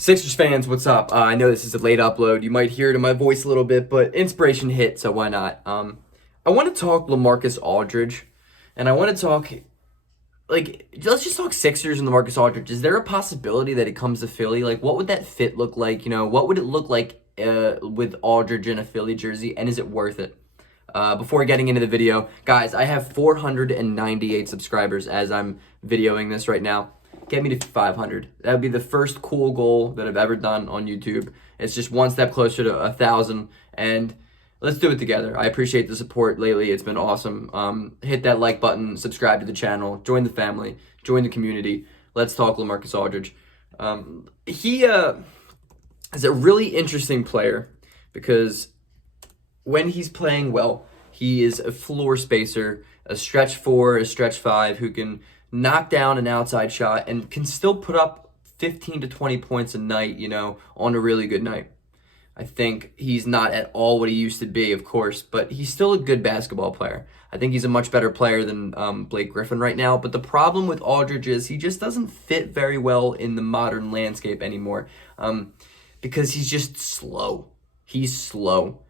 Sixers fans, what's up? I know this is a late upload. You might hear it in my voice a little bit, but inspiration hit, so why not? I want to talk LaMarcus Aldridge, and I want to talk, let's just talk Sixers and LaMarcus Aldridge. Is there a possibility that he comes to Philly? Like, what would that fit look like? What would it look like with Aldridge in a Philly jersey, and is it worth it? Before getting into the video, guys, I have 498 subscribers as I'm videoing this right now. Get me to 500. That would be the first cool goal that I've ever done on YouTube. It's just one step closer to 1,000, and let's do it together. I appreciate the support lately. It's been awesome. Hit that like button, subscribe to the channel, join the family, join the community. Let's talk LaMarcus Aldridge. He is a really interesting player because when he's playing well, he is a floor spacer, a stretch 4, a stretch 5 who can knock down an outside shot and can still put up 15 to 20 points a night, on a really good night. I think he's not at all what he used to be, of course, but he's still a good basketball player. I think he's a much better player than Blake Griffin right now, but the problem with Aldridge is he just doesn't fit very well in the modern landscape anymore because he's just slow. He's slow.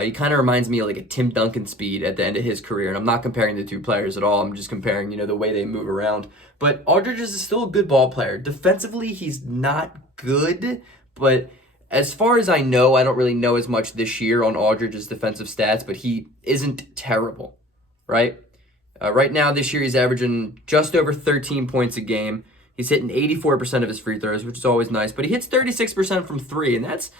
He kind of reminds me of like a Tim Duncan speed at the end of his career. And I'm not comparing the two players at all. I'm just comparing, the way they move around. But Aldridge is still a good ball player. Defensively, he's not good. But as far as I know, I don't really know as much this year on Aldridge's defensive stats. But he isn't terrible, right? Right now, this year, he's averaging just over 13 points a game. He's hitting 84% of his free throws, which is always nice. But he hits 36% from 3, and that's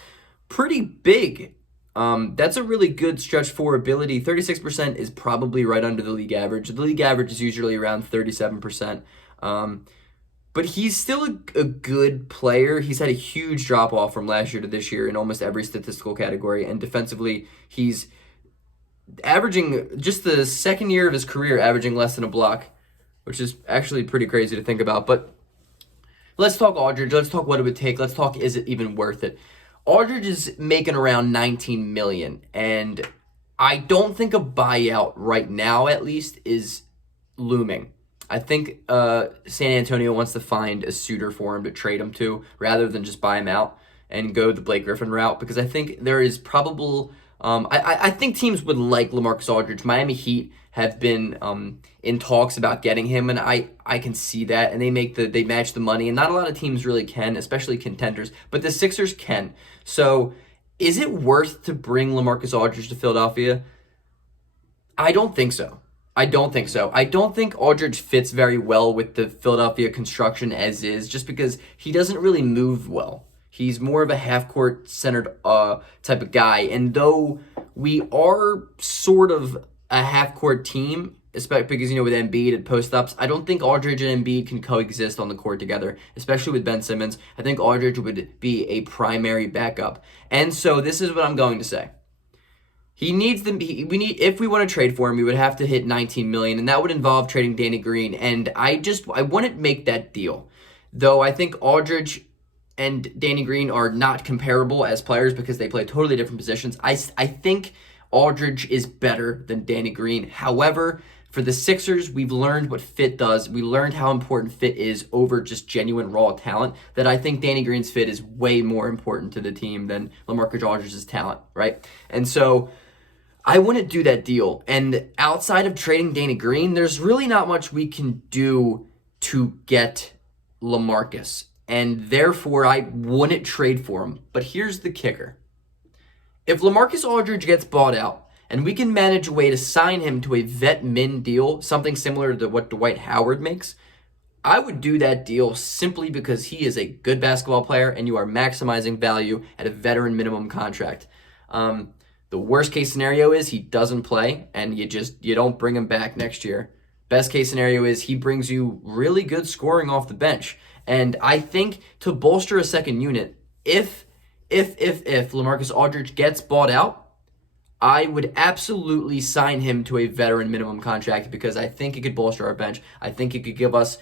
pretty big. That's a really good stretch 4 ability. 36% is probably right under the league average. The league average is usually around 37%. But he's still a good player. He's had a huge drop off from last year to this year in almost every statistical category. And defensively, he's averaging, just the second year of his career, averaging less than a block, which is actually pretty crazy to think about. But let's talk Aldridge. Let's talk what it would take. Let's talk, is it even worth it? Aldridge is making around $19 million, and I don't think a buyout right now, at least, is looming. I think San Antonio wants to find a suitor for him to trade him to, rather than just buy him out and go the Blake Griffin route, because I think there is probable. I think teams would like LaMarcus Aldridge. Miami Heat have been in talks about getting him, and I can see that. And they match the money, and not a lot of teams really can, especially contenders. But the Sixers can. So, is it worth to bring LaMarcus Aldridge to Philadelphia? I don't think so. I don't think Aldridge fits very well with the Philadelphia construction as is, just because he doesn't really move well. He's more of a half-court centered type of guy. And though we are sort of a half-court team, especially because, with Embiid at post-ups, I don't think Aldridge and Embiid can coexist on the court together, especially with Ben Simmons. I think Aldridge would be a primary backup. And so this is what I'm going to say. If we want to trade for him, we would have to hit $19 million, and that would involve trading Danny Green. And I wouldn't make that deal. Though I think Aldridge and Danny Green are not comparable as players because they play totally different positions. I think Aldridge is better than Danny Green. However, for the Sixers, we've learned what fit does. We learned how important fit is over just genuine raw talent, that I think Danny Green's fit is way more important to the team than LaMarcus Aldridge's talent, right? And so I wouldn't do that deal. And outside of trading Danny Green, there's really not much we can do to get LaMarcus. And therefore, I wouldn't trade for him. But here's the kicker. If LaMarcus Aldridge gets bought out, and we can manage a way to sign him to a vet min deal, something similar to what Dwight Howard makes, I would do that deal simply because he is a good basketball player, and you are maximizing value at a veteran minimum contract. The worst case scenario is he doesn't play, and you don't bring him back next year. Best case scenario is he brings you really good scoring off the bench. And I think to bolster a second unit, if LaMarcus Aldridge gets bought out, I would absolutely sign him to a veteran minimum contract because I think it could bolster our bench. I think it could give us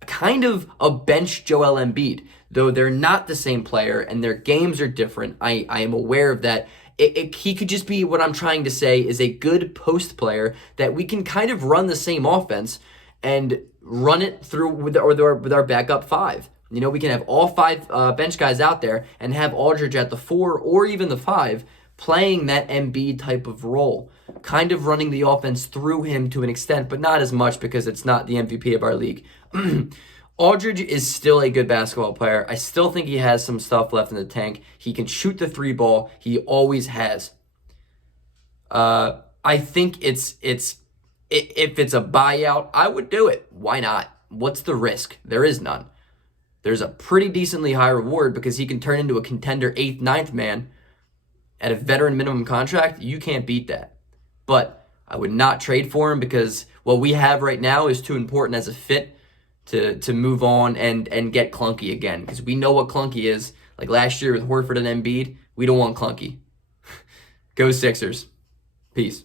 kind of a bench Joel Embiid, though they're not the same player and their games are different. I am aware of that. He could just be, what I'm trying to say, is a good post player that we can kind of run the same offense and run it through with our backup 5. You know, we can have all 5 bench guys out there and have Aldridge at the 4 or even the 5 playing that Embiid type of role, kind of running the offense through him to an extent, but not as much because it's not the MVP of our league. Aldridge is still a good basketball player. I still think he has some stuff left in the tank. He can shoot the 3 ball. He always has. I think if it's a buyout, I would do it. Why not? What's the risk? There is none. There's a pretty decently high reward because he can turn into a contender 8th, 9th man at a veteran minimum contract. You can't beat that. But I would not trade for him because what we have right now is too important as a fit to move on and get clunky again, because we know what clunky is. Like last year with Horford and Embiid, we don't want clunky. Go Sixers. Peace.